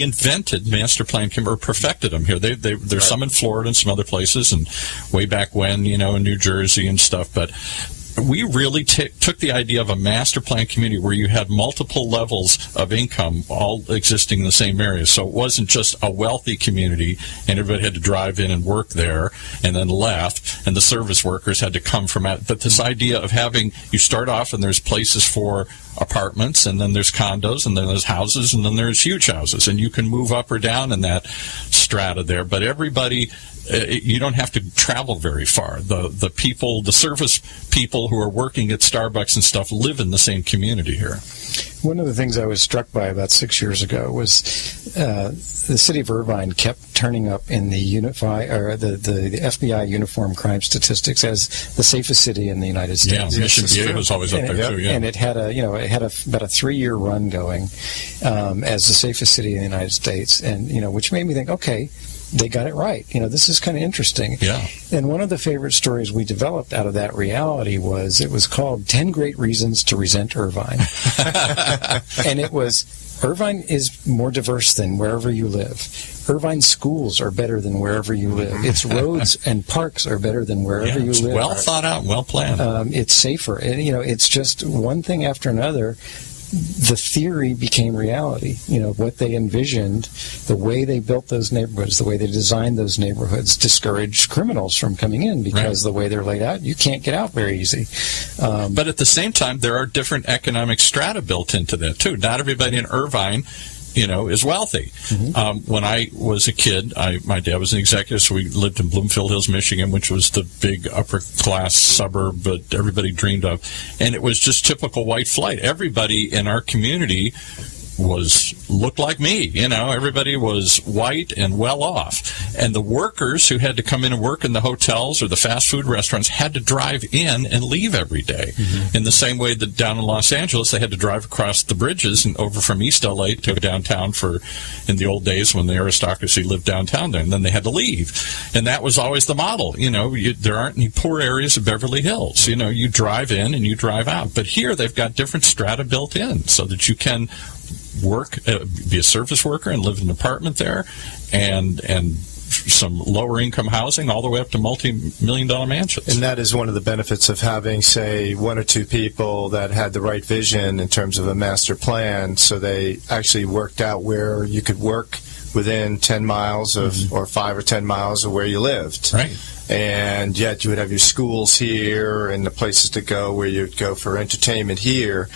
invented master plan or perfected them here. There's some in Florida and some other places, and way back when, in New Jersey and stuff. But we really took the idea of a master plan community where you had multiple levels of income all existing in the same area. So it wasn't just a wealthy community and everybody had to drive in and work there and then left, and the service workers had to come from it. But this idea of having, you start off and there's places for apartments, and then there's condos, and then there's houses, and then there's huge houses, and you can move up or down in that strata there. But everybody, you don't have to travel very far. The people, the service people who are working at Starbucks and stuff live in the same community here. One of the things I was struck by about 6 years ago was the city of Irvine kept turning up in the the FBI uniform crime statistics as the safest city in the United States. Yeah, Mission View was always up there too. Yeah, and it had about a 3-year run going as the safest city in the United States, and which made me think, okay, they got it right. This is kind of interesting. Yeah. And one of the favorite stories we developed out of that reality was, it was called 10 Great Reasons to Resent Irvine. And it was, Irvine is more diverse than wherever you live. Irvine schools are better than wherever you live. Its roads and parks are better than wherever you live. Well thought out, well planned. It's safer. And, it's just one thing after another. The theory became reality. What they envisioned, the way they built those neighborhoods, the way they designed those neighborhoods discouraged criminals from coming in, because the way they're laid out, you can't get out very easy. But at the same time, there are different economic strata built into that, too. Not everybody in Irvine is wealthy. Mm-hmm. When I was a kid, my dad was an executive, so we lived in Bloomfield Hills, Michigan, which was the big upper-class suburb that everybody dreamed of. And it was just typical white flight. Everybody in our community looked like me. Everybody was white and well off. And the workers who had to come in and work in the hotels or the fast food restaurants had to drive in and leave every day. Mm-hmm. In the same way that down in Los Angeles, they had to drive across the bridges and over from East LA to downtown in the old days when the aristocracy lived downtown there, and then they had to leave. And that was always the model. There aren't any poor areas of Beverly Hills. You drive in and you drive out. But here they've got different strata built in so that you can work, be a service worker and live in an apartment there, and some lower income housing all the way up to multi-million-dollar mansions. And that is one of the benefits of having, say, one or two people that had the right vision in terms of a master plan, so they actually worked out where you could work within 10 miles of, or 5 or 10 miles of where you lived. Right. And yet you would have your schools here and the places to go where you'd go for entertainment here.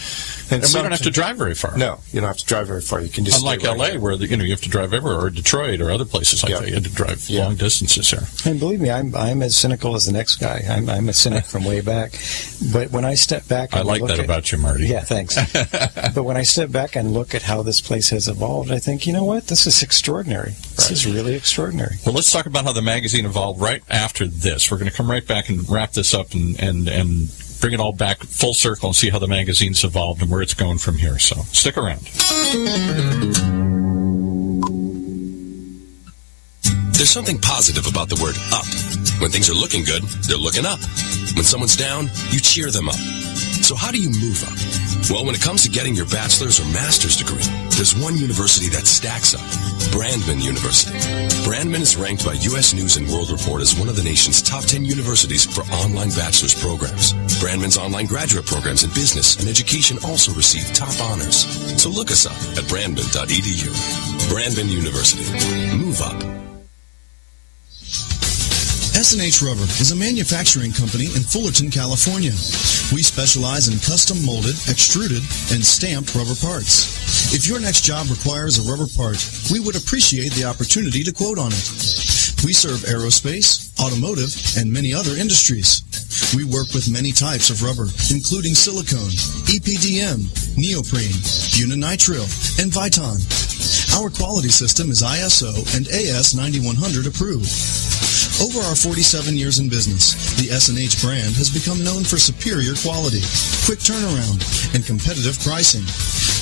And we don't have to drive very far. No, you don't have to drive very far. You can just unlike L.A., where you have to drive everywhere, or Detroit, or other places like that. You had to drive long distances here. And believe me, I'm as cynical as the next guy. I'm a cynic from way back. But when I step back, and I like that about you, Marty. Yeah, thanks. But when I step back and look at how this place has evolved, I think, you know what? This is extraordinary. This is really extraordinary. Well, let's talk about how the magazine evolved right after this. We're going to come right back and wrap this up and bring it all back full circle and see how the magazine's evolved and where it's going from here. So stick around. There's something positive about the word up. When things are looking good, they're looking up. When someone's down, you cheer them up. So how do you move up? Well, when it comes to getting your bachelor's or master's degree, there's one university that stacks up. Brandman University. Brandman is ranked by U.S. News & World Report as one of the nation's top 10 universities for online bachelor's programs. Brandman's online graduate programs in business and education also receive top honors. So look us up at brandman.edu. Brandman University. Move up. S&H Rubber is a manufacturing company in Fullerton, California. We specialize in custom molded, extruded, and stamped rubber parts. If your next job requires a rubber part, we would appreciate the opportunity to quote on it. We serve aerospace, automotive, and many other industries. We work with many types of rubber, including silicone, EPDM, neoprene, uninitril, and Viton. Our quality system is ISO and AS 9100 approved. Over our 47 years in business, the S&H brand has become known for superior quality, quick turnaround, and competitive pricing.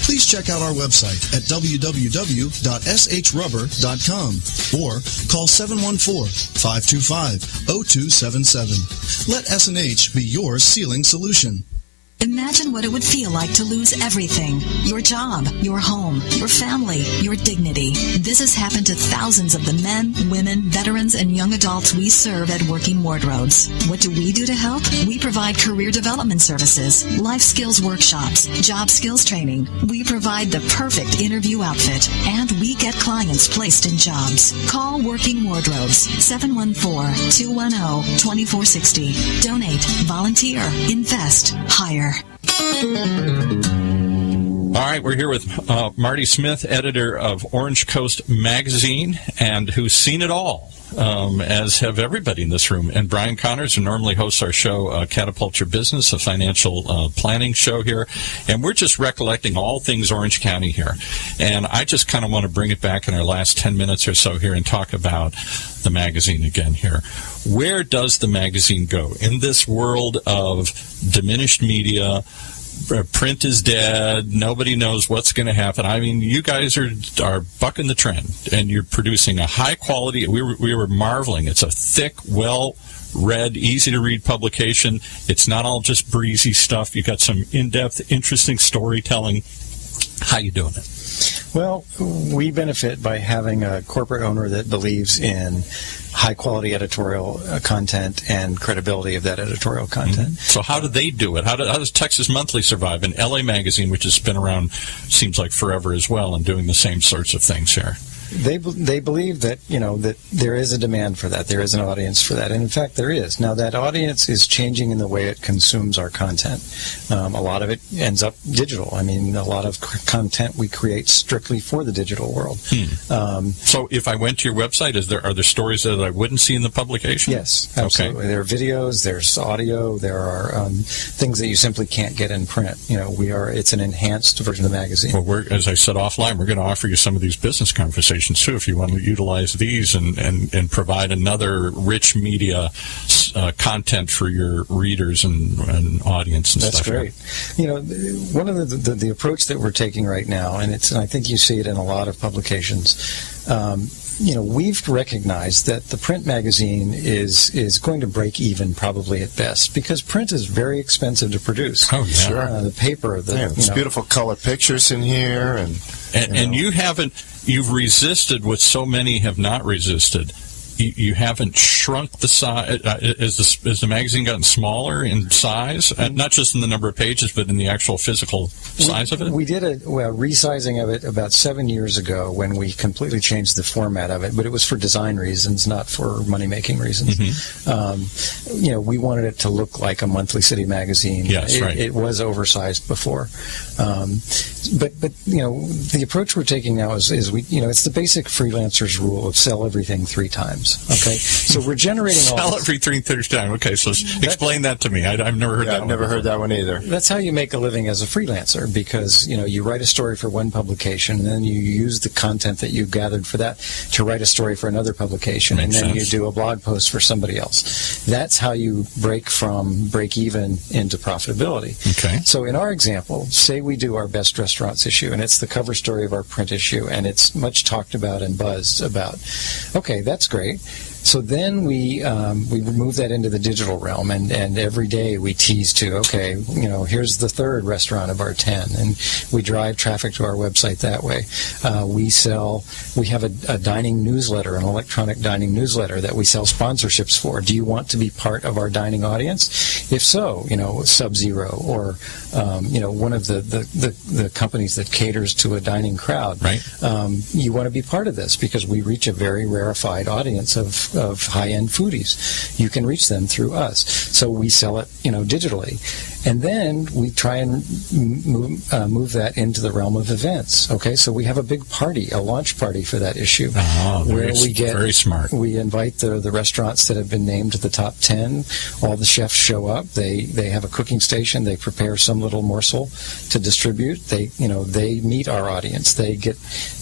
Please check out our website at www.shrubber.com or call 714-525-0277. Let S&H be your sealing solution. Imagine what it would feel like to lose everything. Your job, your home, your family, your dignity. This has happened to thousands of the men, women, veterans, and young adults we serve at Working Wardrobes. What do we do to help? We provide career development services, life skills workshops, job skills training. We provide the perfect interview outfit, and we get clients placed in jobs. Call Working Wardrobes, 714-210-2460. Donate, volunteer, invest, hire. All right, we're here with Marty Smith, editor of Orange Coast Magazine, and who's seen it all, as have everybody in this room. And Brian Connors, who normally hosts our show, Catapult Your Business, a financial planning show here. And we're just recollecting all things Orange County here. And I just kind of want to bring it back in our last 10 minutes or so here and talk about the magazine again here. Where does the magazine go? In this world of diminished media, print is dead, nobody knows what's going to happen. I mean, you guys are bucking the trend, and you're producing a high quality, we were marveling. It's a thick, well-read, easy-to-read publication. It's not all just breezy stuff. You got some in-depth, interesting storytelling. How you doing it? Well, we benefit by having a corporate owner that believes in high-quality editorial content and credibility of that editorial content. Mm-hmm. So how do they do it? How does Texas Monthly survive? And LA Magazine, which has been around, seems like forever as well, and doing the same sorts of things here. They believe that, that there is a demand for that. There is an audience for that. And in fact, there is. Now, that audience is changing in the way it consumes our content. A lot of it ends up digital. I mean, a lot of content we create strictly for the digital world. So if I went to your website, are there stories that I wouldn't see in the publication? Yes, absolutely. Okay. There are videos, there's audio, there are things that you simply can't get in print. It's an enhanced version of the magazine. Well, as I said offline, we're going to offer you some of these business conversations too, if you want to utilize these and provide another rich media content for your readers and audience and That's stuff. That's great. One of the approach that we're taking right now, and I think you see it in a lot of publications. We've recognized that the print magazine is going to break even probably at best, because print is very expensive to produce. Oh, yeah. Sure. The paper, there's beautiful color pictures in here, and you've resisted what so many have not resisted. You haven't shrunk the size. Has the magazine gotten smaller in size? Not just in the number of pages, but in the actual physical size of it? We did a resizing of it about 7 years ago when we completely changed the format of it, but it was for design reasons, not for money-making reasons. Mm-hmm. We wanted it to look like a monthly city magazine. Yes, right. It was oversized before. But the approach we're taking now is it's the basic freelancer's rule of sell everything 3 times. Okay, so we're generating all sell everything 3 times. Okay, so explain that to me. I've never heard that. I've never heard that one either. That's how you make a living as a freelancer, because you write a story for one publication, and then you use the content that you gathered for that to write a story for another publication, and then you do a blog post for somebody else. That's how you break from break even into profitability. Okay. So in our example, say we do our best restaurants issue, and it's the cover story of our print issue, and it's much talked about and buzzed about. Okay, that's great. So then we move that into the digital realm, and every day we tease to, okay, here's the 3rd restaurant of our 10, and we drive traffic to our website that way. We have a dining newsletter, an electronic dining newsletter that we sell sponsorships for. Do you want to be part of our dining audience? If so, Sub-Zero or one of the companies that caters to a dining crowd. Right. You want to be part of this because we reach a very rarefied audience of high-end foodies. You can reach them through us. So we sell it, digitally. And then we try and move that into the realm of events. Okay, so we have a big party, a launch party for that issue. Very smart. We invite the restaurants that have been named to the top 10. All the chefs show up. They have a cooking station. They prepare some little morsel to distribute. They meet our audience.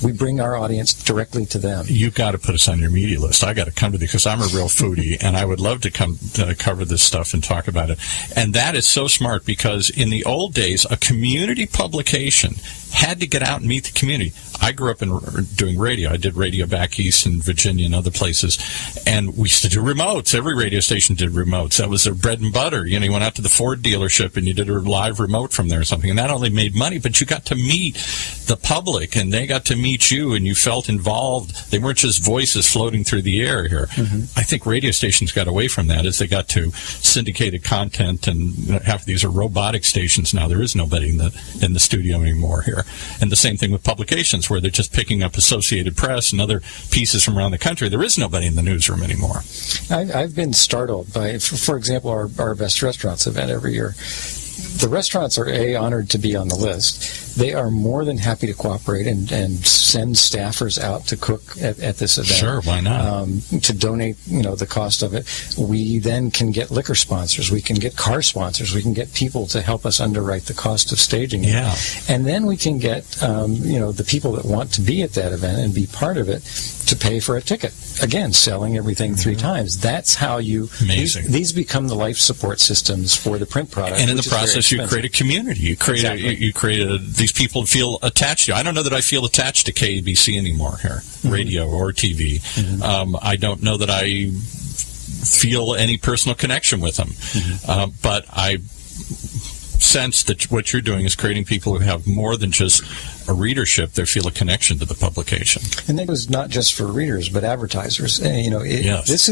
We bring our audience directly to them. You've got to put us on your media list. I got to come to because I'm a real foodie, and I would love to come cover this stuff and talk about it. And that is so smart, because in the old days, a community publication had to get out and meet the community. I grew up doing radio. I did radio back east in Virginia and other places, and we used to do remotes. Every radio station did remotes. That was their bread and butter. You know, you went out to the Ford dealership and you did a live remote from there or something, and not only made money, but you got to meet the public, and they got to meet you, and you felt involved. They weren't just voices floating through the air here. I think radio stations got away from that as they got to syndicated content, and half of these are robotic stations now. There is nobody in the studio anymore here. And the same thing with publications, where they're just picking up Associated Press and other pieces from around the country. There is nobody in the newsroom anymore. I've been startled by, for example, our Best Restaurants event every year. The restaurants are, honored to be on the list. They are more than happy to cooperate and send staffers out to cook at this event. Sure, why not? To donate, the cost of it. We then can get liquor sponsors. We can get car sponsors. We can get people to help us underwrite the cost of staging it. Yeah. And then we can get, the people that want to be at that event and be part of it to pay for a ticket. Again, selling everything 3 times. That's how Amazing. These become the life support systems for the print product. And in the process, you create a community. You create these people feel attached to you. I don't know that I feel attached to KABC anymore here, radio or TV. I don't know that I feel any personal connection with them. But I sense that what you're doing is creating people who have more than just a readership. They feel a connection to the publication. And that was not just for readers, but advertisers. Yes. This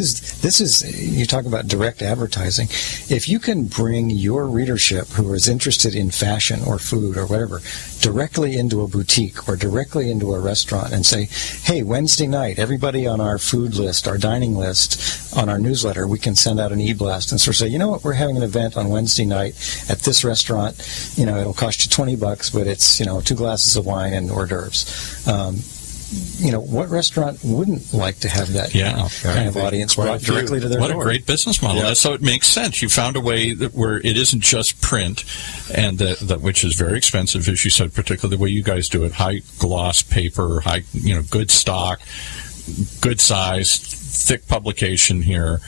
is you talk about direct advertising. If you can bring your readership who is interested in fashion or food or whatever directly into a boutique or directly into a restaurant and say, hey, Wednesday night, everybody on our food list, our dining list, on our newsletter, we can send out an e-blast and sort of say, you know what, we're having an event on Wednesday night at this restaurant. It'll cost you $20, but it's 2 glasses of wine and hors d'oeuvres. What restaurant wouldn't like to have that kind of audience brought directly to their door? What a great business model. Yeah. So it makes sense. You found a way where it isn't just print, and that which is very expensive, as you said, particularly the way you guys do it, high gloss paper, high, good stock, good size, thick publication here.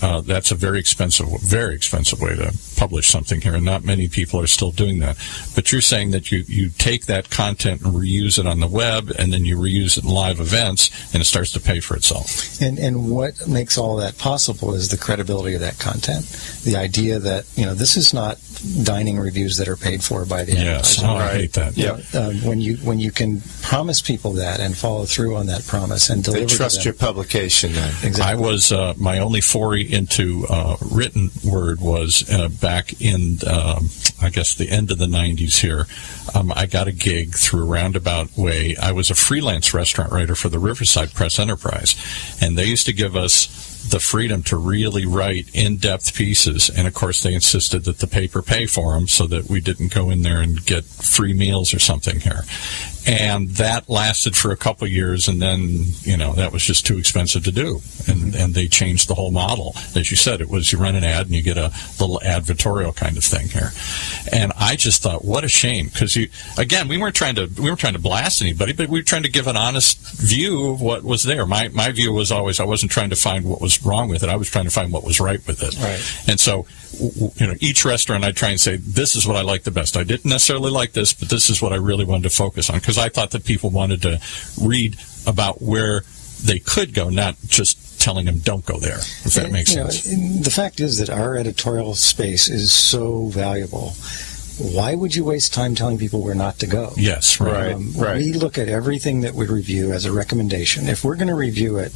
That's a very expensive way to publish something here, and not many people are still doing that. But you're saying that you take that content and reuse it on the web, and then you reuse it in live events, and it starts to pay for itself. And what makes all that possible is the credibility of that content. The idea that, this is not dining reviews that are paid for by the Yes, advertiser. I hate that. Yeah. When you can promise people that and follow through on that promise and deliver They trust to them. your publication then. Exactly. I was my only foray into written word was back in I guess the end of the 90s here. I got a gig through a roundabout way. I was a freelance restaurant writer for the Riverside Press Enterprise, and they used to give us the freedom to really write in-depth pieces, and of course they insisted that the paper pay for them so that we didn't go in there and get free meals or something here. And that lasted for a couple years, and then, that was just too expensive to do. And they changed the whole model. As you said, it was you run an ad and you get a little advertorial kind of thing here. And I just thought, what a shame, because we weren't trying to blast anybody, but we were trying to give an honest view of what was there. My view was always I wasn't trying to find what was wrong with it. I was trying to find what was right with it. Right. And so, each restaurant I'd try and say, this is what I like the best. I didn't necessarily like this, but this is what I really wanted to focus on, because I thought that people wanted to read about where they could go, not just telling them don't go there, if that makes sense. The fact is that our editorial space is so valuable. Why would you waste time telling people where not to go? Yes, right. Right. We look at everything that we review as a recommendation. If we're going to review it,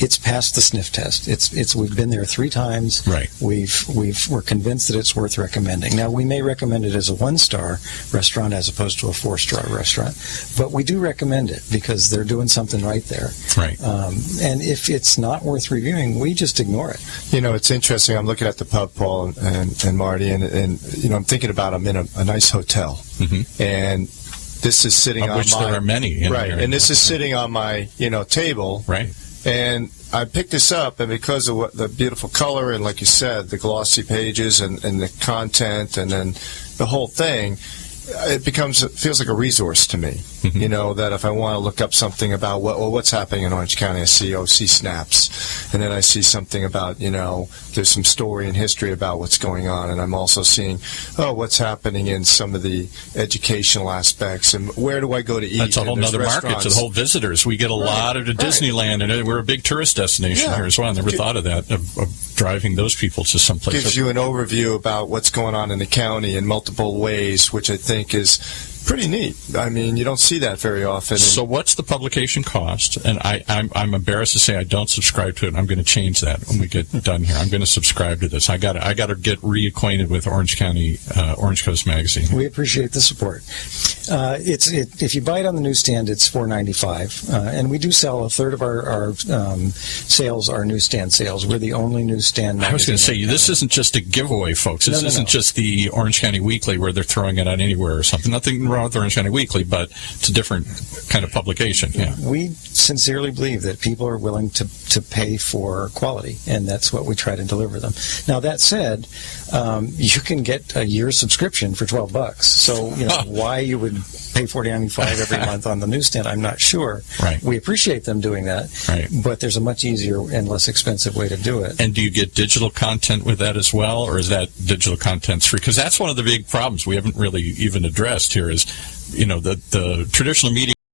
it's passed the sniff test. We've been there 3 times. Right. We're convinced that it's worth recommending. Now, we may recommend it as a 1-star restaurant as opposed to a 4-star restaurant, but we do recommend it because they're doing something right there. Right. And if it's not worth reviewing, we just ignore it. It's interesting. I'm looking at the pub, Paul and Marty, and I'm thinking about them in a nice hotel, and this is sitting of on which my there are many, right, and this is sitting on my table, right. And I picked this up, and because of the beautiful color and, like you said, the glossy pages and the content, and then the whole thing, it feels like a resource to me. You know, that if I want to look up something about what's happening in Orange County, I see OC snaps. And then I see something about, you know, there's some story and history about what's going on. And I'm also seeing, what's happening in some of the educational aspects. And where do I go to eat? That's a whole other market to the whole visitors. We get a lot of Disneyland, and we're a big tourist destination here as well. I never thought of that, of driving those people to some place. Gives you an overview about what's going on in the county in multiple ways, which I think is pretty neat. I mean, you don't see that very often. So what's the publication cost? And I'm embarrassed to say I don't subscribe to it. I'm going to change that when we get done here. I'm going to subscribe to this. I got to get reacquainted with Orange County, Orange Coast Magazine. We appreciate the support. If you buy it on the newsstand, it's $4.95, and we do sell a third of our sales are newsstand sales. We're the only newsstand magazine. I was going to say, this isn't just a giveaway, folks. This isn't just the Orange County Weekly where they're throwing it out anywhere or something. Nothing wrong with Orange County Weekly, but it's a different kind of publication. Yeah. We sincerely believe that people are willing to pay for quality, and that's what we try to deliver them. Now, that said, you can get a year's subscription for $12. So, you know, why you would pay $40.95 every month on the newsstand, I'm not sure. Right. We appreciate them doing that, but there's a much easier and less expensive way to do it. And do you get digital content with that as well, or is that digital content free? Because that's one of the big problems we haven't really even addressed here is, you know, the traditional media